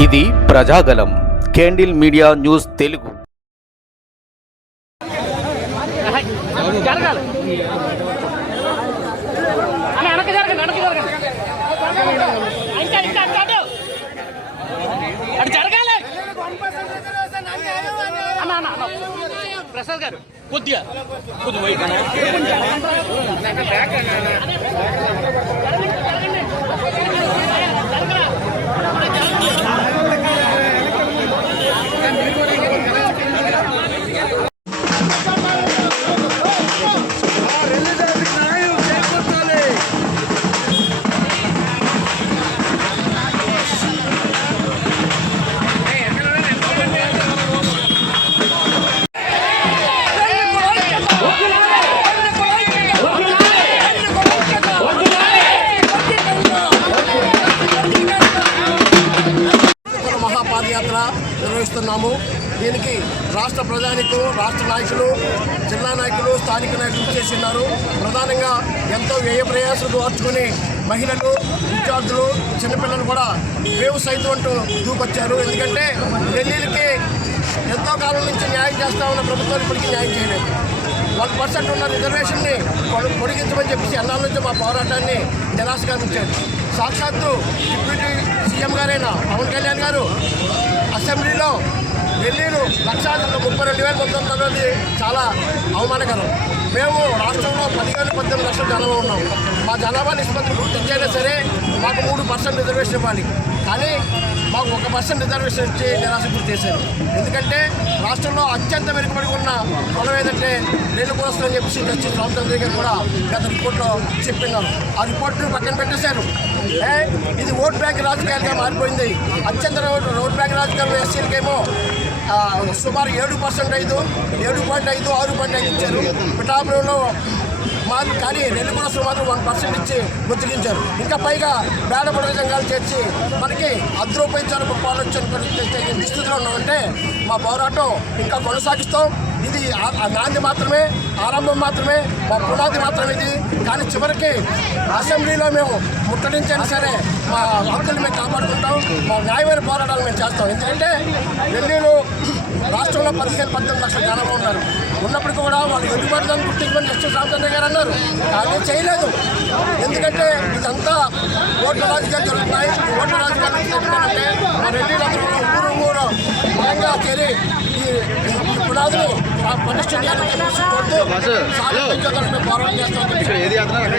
ఇది Prajagalam candle media news Telugu. Prasad గారు కొద్దిగా పాదయాత్ర నిర్వహిస్తున్నాము. దీనికి రాష్ట్ర ప్రజానికులు, రాష్ట్ర నాయకులు, జిల్లా నాయకులు, స్థానిక నాయకులు చేస్తున్నారు. ప్రధానంగా ఎంతో వ్యయ ప్రయాసాలు మార్చుకొని మహిళలు, విద్యార్థులు, చిన్నపిల్లలు కూడా వేవు సైతం అంటూ దూకొచ్చారు. ఎందుకంటే ఢిల్లీకి ఎంతో కాలం నుంచి న్యాయం చేస్తా ఉన్న ప్రభుత్వాలు ఇప్పటికీ న్యాయం చేయలేదు. 1% ఉన్న రిజర్వేషన్ని పొడిగించమని చెప్పేసి ఎన్నాళ్ళ నుంచి మా పోరాటాన్ని నిరాశగామించారు. సాక్షాత్తు డిప్యూటీ సీఎం గారైన పవన్ కళ్యాణ్ గారు అసెంబ్లీలో ఢిల్లీలో 1,32,000 పొందడం అనేది చాలా అవమానకరం. మేము రాష్ట్రంలో 15-18 లక్షల జనాభా ఉన్నాం. మా జనాభా నిష్పత్తి గుర్తించైనా సరే మాకు 3% రిజర్వేషన్ ఇవ్వాలి. కానీ మాకు 1% రిజర్వేషన్ ఇచ్చి నిరాశ చేశారు. ఎందుకంటే రాష్ట్రంలో అత్యంత వెనుకబడి ఉన్న కులం ఏదంటే నేను కోసం అని చెప్పేసి జస్టిస్ రామచంద్ర గారు కూడా గత రిపోర్ట్లో చెప్పినారు. ఆ రిపోర్ట్ను పక్కన పెట్టేశారు. ఇది ఓట్ బ్యాంక్ రాజకీయాలుగా మారిపోయింది. అత్యంత ఓట్ బ్యాంక్ రాజకీయాలు ఎస్సీలకేమో సుమారు 7.5, 6.5 ఇచ్చారు. పిఠాపురంలో మాకు కానీ నెల్లి కోసం మాత్రం 1% ఇచ్చి గుర్తించారు. ఇంకా పైగా పేదపడ సంఘాలు చేర్చి మనకి రూపాయలు పాలొచ్చని దుస్థితిలో ఉన్నామంటే మా పోరాటం ఇంకా కొనసాగిస్తాం. ఇది నాంది మాత్రమే, ఆరంభం మాత్రమే, మా పునాది మాత్రమే ఇది. కానీ చివరికి అసెంబ్లీలో మేము ముట్టడించైనా సరే మా హక్కులు మేము కాపాడుకుంటాం. మా న్యాయమైన పోరాటాలు మేము చేస్తాం. ఎందుకంటే ఢిల్లీలో రాష్ట్రంలో 15-18 లక్షల జనాభా ఉన్నారు. ఉన్నప్పటికీ కూడా వాళ్ళు వెనుకబడదాన్ని గుర్తించమని జస్టిస్ రామచంద్ర గారు అన్నారు. కానీ చేయలేదు. ఎందుకంటే ఇదంతా ఓట్ల రాజకీయాలు జరుగుతున్నాయి. ఈ ఓట్ల రాజకీయాలు జరుగుతాయంటే మా ఢిల్లీలో ఊరు బలంగా చేరి ఈ పునాదులు పటిష్ట పోరాటం చేస్తామని